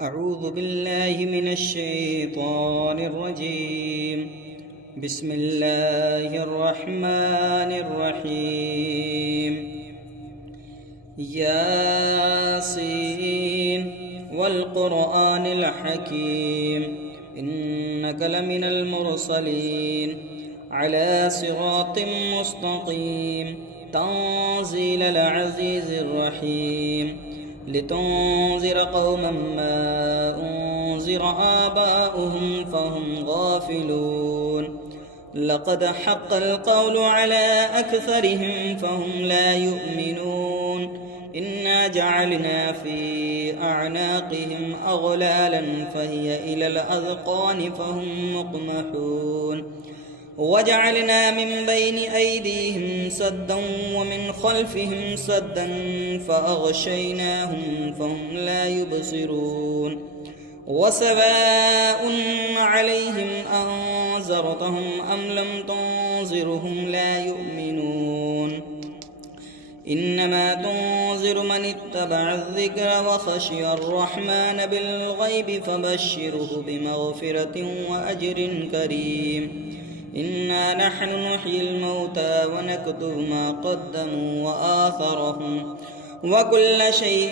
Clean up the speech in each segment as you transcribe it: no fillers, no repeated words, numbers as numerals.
أعوذ بالله من الشيطان الرجيم. بسم الله الرحمن الرحيم. ياسين والقرآن الحكيم إنك لمن المرسلين على صراط مستقيم تنزيل العزيز الرحيم لتنذر قوما ما أنذر آباؤهم فهم غافلون لقد حق القول على أكثرهم فهم لا يؤمنون إنا جعلنا في أعناقهم أغلالا فهي إلى الأذقان فهم مقمحون وجعلنا من بين أيديهم سدا ومن خلفهم سدا فأغشيناهم فهم لا يبصرون وسواء عليهم أنذرتهم أم لم تنذرهم لا يؤمنون إنما تنذر من اتبع الذكر وخشي الرحمن بالغيب فبشره بمغفرة وأجر كريم إنا نحن نحيي الموتى ونكتب ما قدموا وآثرهم وكل شيء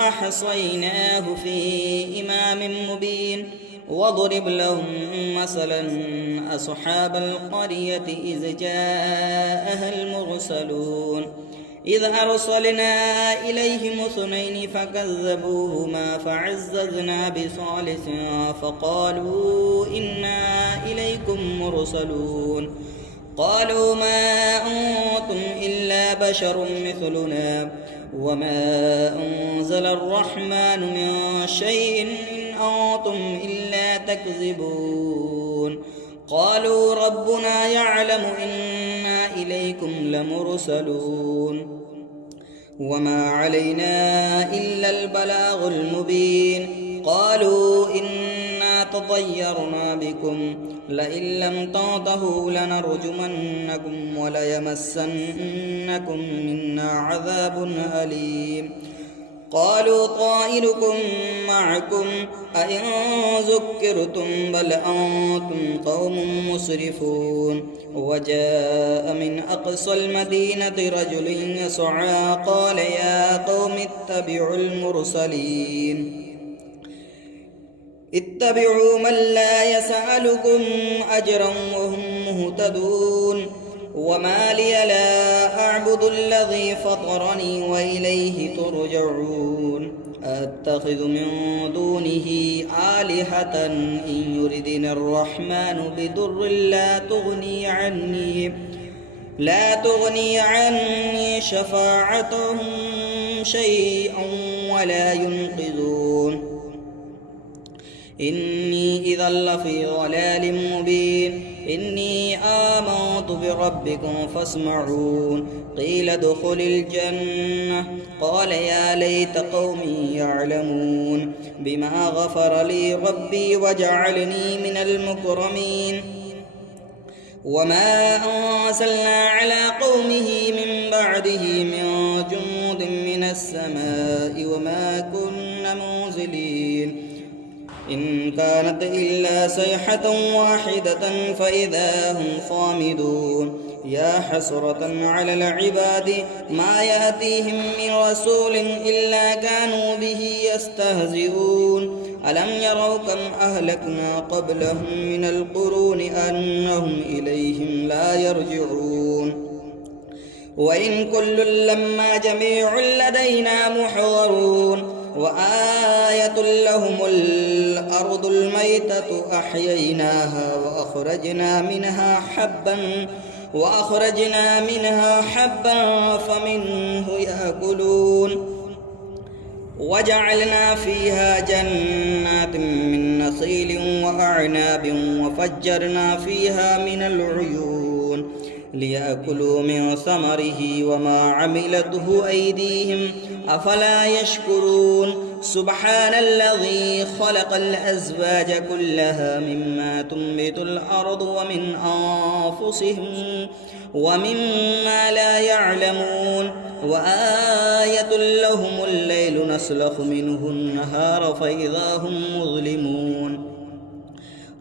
أحصيناه في إمام مبين واضرب لهم مثلا أصحاب القرية إذ جاءها المرسلون إذ أرسلنا إليهم اثنين فكذبوهما فعززنا بثالث فقالوا إنا إليكم مرسلون قالوا ما أنتم إلا بشر مثلنا وما أنزل الرحمن من شيء إن أنتم إلا تكذبون قالوا ربنا يعلم إنا إليكم لمرسلون وما علينا إلا البلاغ المبين قالوا إنا تطيرنا بكم لئن لم تنتهوا لنرجمنكم وليمسنكم منا عذاب أليم قالوا طائركم معكم أئن ذكرتم بل أنتم قوم مسرفون وجاء من أقصى المدينة رجل يسعى قال يا قوم اتبعوا المرسلين اتبعوا من لا يسألكم أجرا وهم مهتدون وما لي لا أعبد الذي فطرني وإليه ترجعون أتخذ من دونه آلهة إن يردني الرحمن بضر لا تغني عني شفاعتهم شيئا ولا ينقذون إني إذا لفي ضلال مبين إني آمنت بربكم فاسمعون قيل ادخل الجنة قال يا ليت قومي يعلمون بما غفر لي ربي وجعلني من المكرمين وما أنزلنا على قومه من بعده من جند من السماء وما كنا منزلين إن كانت إلا صيحة واحدة فإذا هم خامدون يا حسرة على العباد ما يأتيهم من رسول إلا كانوا به يستهزئون ألم يروا كم أهلكنا قبلهم من القرون أنهم إليهم لا يرجعون وإن كل لما جميع لدينا محضرون وآية لهم الأرض الميتة أحييناها وأخرجنا منها حبا فمنه يأكلون وجعلنا فيها جنات من نخيل وأعناب وفجرنا فيها من العيون ليأكلوا من ثمره وما عملته أيديهم أفلا يشكرون سبحان الذي خلق الأزواج كلها مما تنبت الأرض ومن أنفسهم ومما لا يعلمون وآية لهم الليل نسلخ منه النهار فإذا هم مظلمون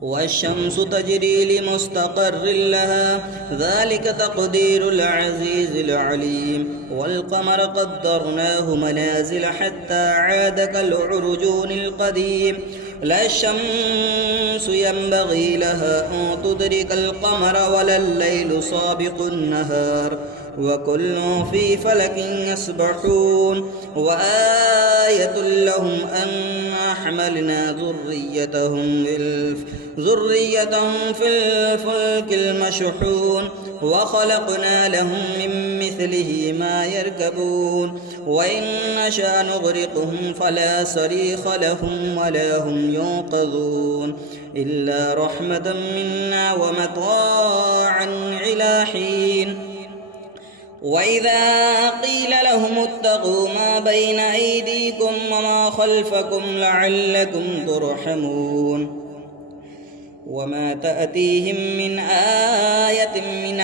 والشمس تجري لمستقر لها ذلك تقدير العزيز العليم والقمر قدرناه منازل حتى عاد كالعرجون القديم لا الشمس ينبغي لها أن تدرك القمر ولا الليل سابق النهار وكل في فلك يسبحون وآية لهم أنا حملنا ذريتهم في الفلك المشحون وخلقنا لهم من مثله ما يركبون وإن نشأ نغرقهم فلا صريخ لهم ولا هم ينقذون إلا رحمة منا ومتاعا إلى حين وإذا قيل لهم اتقوا ما بين أيديكم وما خلفكم لعلكم ترحمون وما تأتيهم من آية من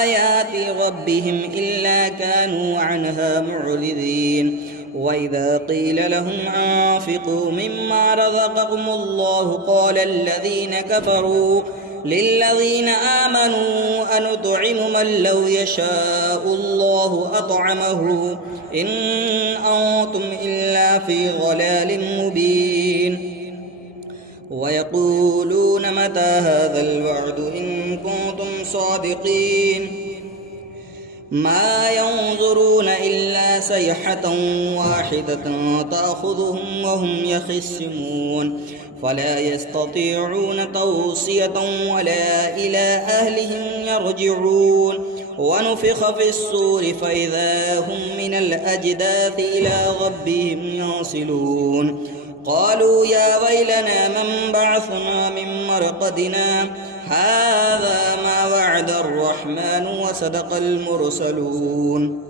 آيات ربهم إلا كانوا عنها معرضين وإذا قيل لهم أنفقوا مما رزقكم الله قال الذين كفروا للذين آمنوا أنطعم من لو يشاء الله أطعمه إن أنتم إلا في ضلال مبين ويقولون متى هذا الوعد إن كنتم صادقين ما ينظرون إلا صيحة واحدة تأخذهم وهم يخصمون فلا يستطيعون توصية ولا إلى أهلهم يرجعون ونفخ في الصور فإذا هم من الأجداث إلى ربهم ينصلون قالوا يا ويلنا من بعثنا من مرقدنا هذا ما وعد الرحمن وصدق المرسلون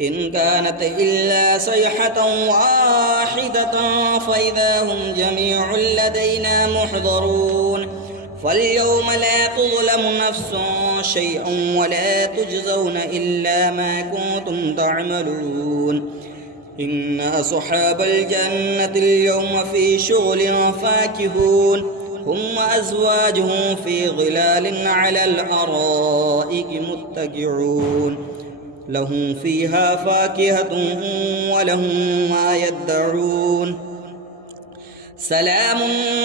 إن كانت إلا صيحة واحدة فإذا هم جميع لدينا محضرون فاليوم لا تظلم نفس شيئا ولا تجزون إلا ما كنتم تعملون إن أصحاب الجنة اليوم في شغل فاكهون هم وأزواجهم في ظلال على الأرائك متكئون لهم فيها فاكهة ولهم ما يدعون سلام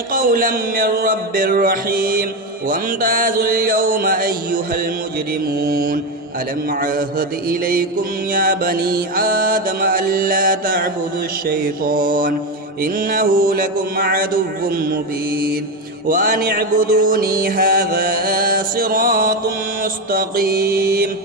قولا من رب رحيم وامتازوا اليوم أيها المجرمون ألم عاهد إليكم يا بني آدم ألا تعبدوا الشيطان إنه لكم عدو مبين وأن اعبدوني هذا صراط مستقيم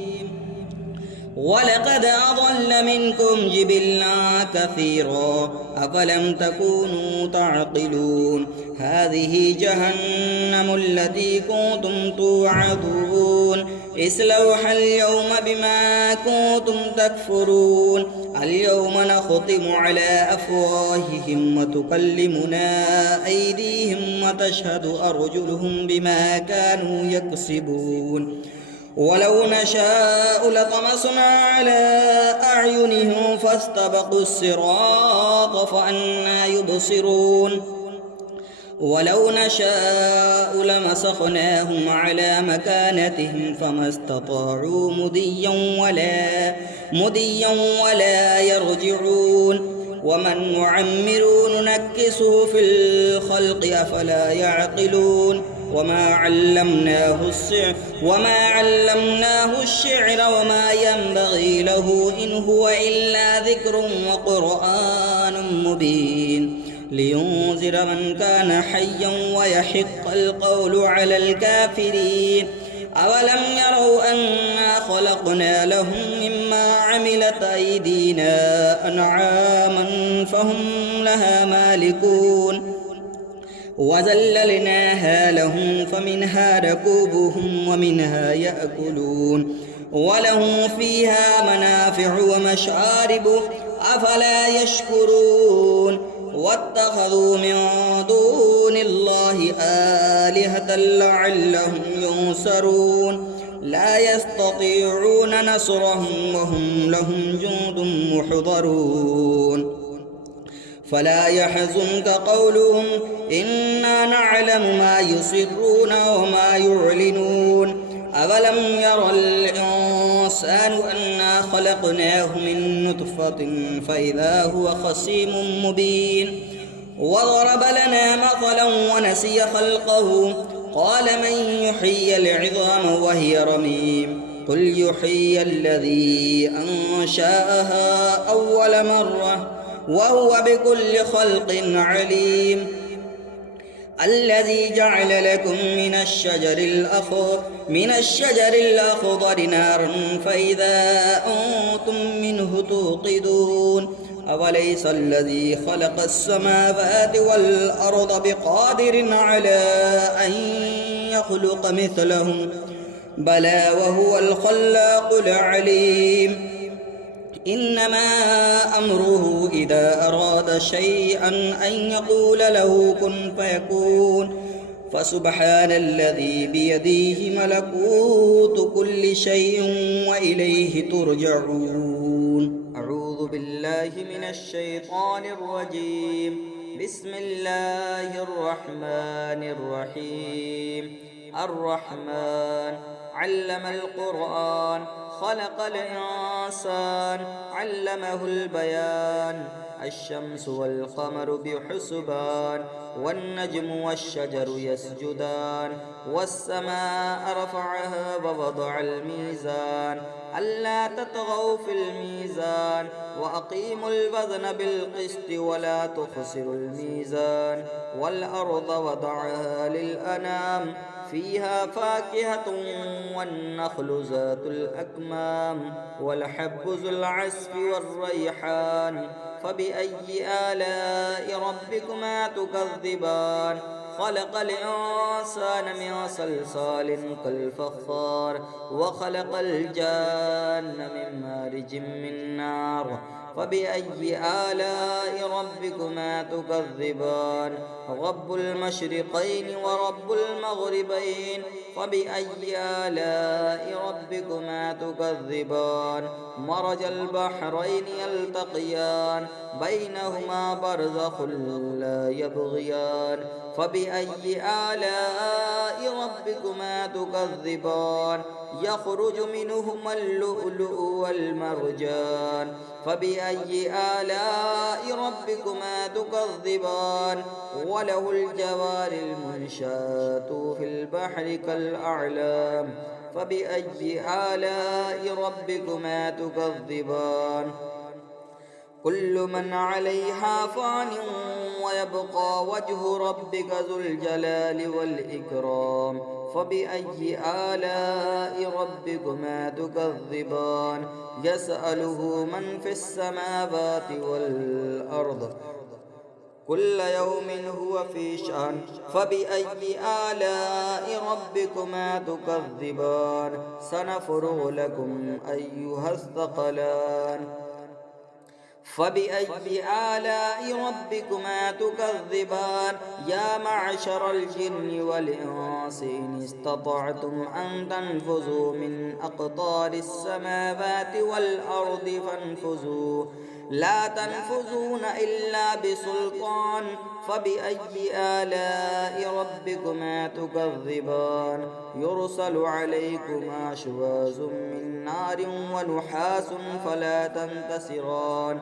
ولقد أضل منكم جبلا كثيرا أفلم تكونوا تعقلون هذه جهنم التي كنتم توعدون اصلوها اليوم بما كنتم تكفرون اليوم نختم على أفواههم وتكلمنا أيديهم وتشهد أرجلهم بما كانوا يكسبون ولو نشاء لطمسنا على أعينهم فاستبقوا الصراط فأنى يبصرون ولو نشاء لمسخناهم على مكانتهم فما استطاعوا مديا ولا يرجعون ومن نعمر ننكسه في الخلق أفلا يعقلون وما علمناه الشعر وما ينبغي له إن هو إلا ذكر وقرآن مبين لينذر من كان حيا ويحق القول على الكافرين أولم يروا أنا خلقنا لهم مما عملت أيدينا أنعاما فهم لها مالكون وذللناها لهم فمنها ركوبهم ومنها يأكلون ولهم فيها منافع ومشارب أفلا يشكرون واتخذوا من دون الله آلهة لعلهم ينصرون لا يستطيعون نصرهم وهم لهم جند محضرون فلا يحزنك قولهم إنا نعلم ما يسرون وما يعلنون أولم ير الإنسان أنا خلقناه من نطفة فإذا هو خصيم مبين وضرب لنا مثلا ونسي خلقه قال من يحيي العظام وهي رميم قل يحيي الذي أنشأها أول مرة وهو بكل خلق عليم الذي جعل لكم من الشجر الأخضر نارا فإذا أنتم منه توقدون أوليس الذي خلق السماوات والأرض بقادر على أن يخلق مثلهم بلى وهو الخلاق العليم إنما أمره إذا أراد شيئا أن يقول له كن فيكون فسبحان الذي بيده ملكوت كل شيء وإليه ترجعون أعوذ بالله من الشيطان الرجيم بسم الله الرحمن الرحيم الرحمن علم القرآن خلق الإنسان علمه البيان الشمس والقمر بحسبان والنجم والشجر يسجدان والسماء رفعها ووضع الميزان ألا تطغوا في الميزان وأقيموا الوزن بالقسط ولا تخسروا الميزان والأرض وضعها للأنام فيها فاكهة والنخل ذات الأكمام والحب ذو العصف والريحان فبأي آلاء ربكما تكذبان خلق الإنسان من صلصال كالفخار وخلق الجان من مارج من نار فبأي آلاء ربكما تكذبان رب المشرقين ورب المغربين فبأي آلاء ربكما تكذبان مرج البحرين يلتقيان بينهما برزخ لا يبغيان فبأي آلاء ربكما تكذبان يخرج منهما اللؤلؤ والمرجان فبأي آلاء ربكما تكذبان وله الجوار المنشآت في البحر كالأعلام فبأي آلاء ربكما تكذبان كل من عليها فان ويبقى وجه ربك ذو الجلال والإكرام فبأي آلاء ربكما تكذبان يسأله من في السماوات والأرض كل يوم هو في شأن فبأي آلاء ربكما تكذبان سنفرغ لكم أيها الثقلان فبأي آلاء ربكما تكذبان يا معشر الجن والإنس إن استطعتم أن تنفذوا من أقطار السماوات والأرض فانفذوا لا تنفذون إلا بسلطان فبأي آلاء ربكما تكذبان يرسل عليكما شواظ من نار ونحاس فلا تنتصران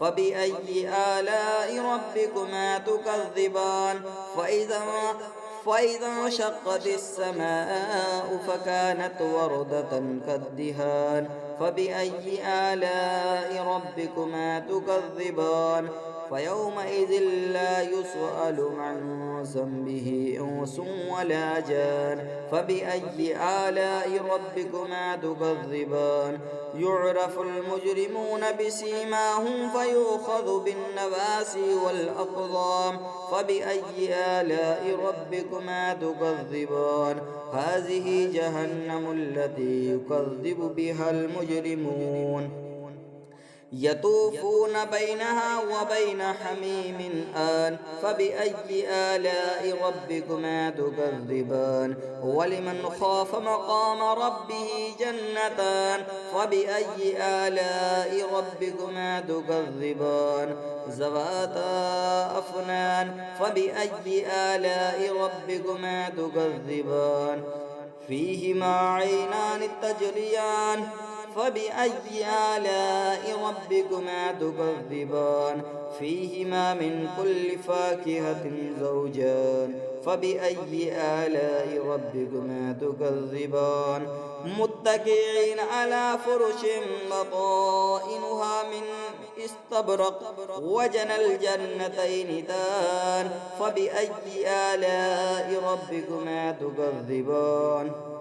فبأي آلاء ربكما تكذبان فإذا انشقت السماء فكانت وردة كالدهان فبأي آلاء ربكما تكذبان فيومئذ لا يسأل عن ذنبه إنس ولا جان فبأي آلاء ربكما تكذبان يعرف المجرمون بسيماهم فيؤخذ بالنواسي والأقدام فبأي آلاء ربكما تكذبان هذه جهنم التي يكذب بها المجرمون يطوفون بينها وبين حميم آن فبأي آلاء ربكما تكذبان ولمن خاف مقام ربه جنتان فبأي آلاء ربكما تكذبان ذواتا أفنان فبأي آلاء ربكما تكذبان فيهما عينان تجريان فبأي آلاء ربكما تكذبان فيهما من كل فاكهة زوجان فبأي آلاء ربكما تكذبان متكئين على فرش بطائنها من استبرق وجنى الجنتين دان فبأي آلاء ربكما تكذبان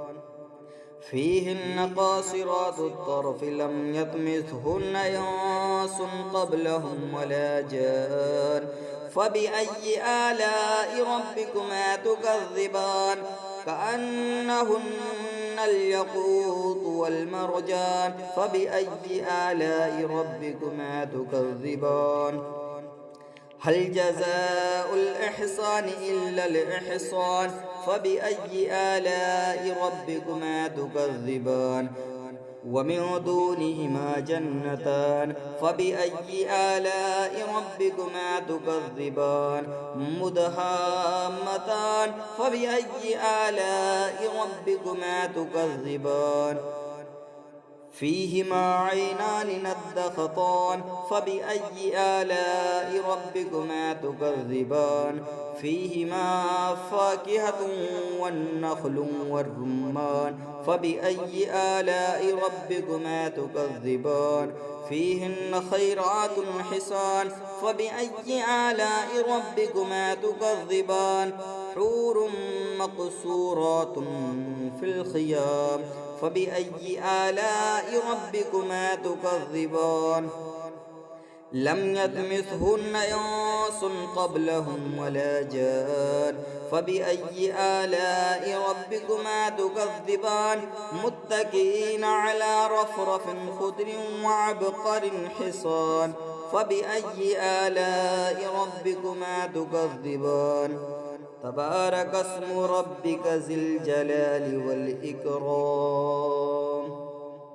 فيهن قاصرات الطرف لم يطمثهن إنس قبلهم ولا جان فبأي آلاء ربكما تكذبان كأنهن الياقوت والمرجان فبأي آلاء ربكما تكذبان هل جزاء الإحسان إلا الإحسان فبأي آلاء ربكما تكذبان ومن دونهما جنتان فبأي آلاء ربكما تكذبان مدهامتان فبأي آلاء ربكما تكذبان فيهما عينان نضختان فبأي آلاء ربكما تكذبان فيهما فاكهة والنخل والرمان فبأي آلاء ربكما تكذبان فيهن خيرات حسان فبأي آلاء ربكما تكذبان حور مقصورات في الخيام فبأي آلاء ربكما تكذبان لم يطمثهن إنس قبلهم ولا جان فبأي آلاء ربكما تكذبان متكئين على رفرف خضر وعبقر حصان فبأي آلاء ربكما تكذبان تبارك اسم ربك ذي الجلال والإكرام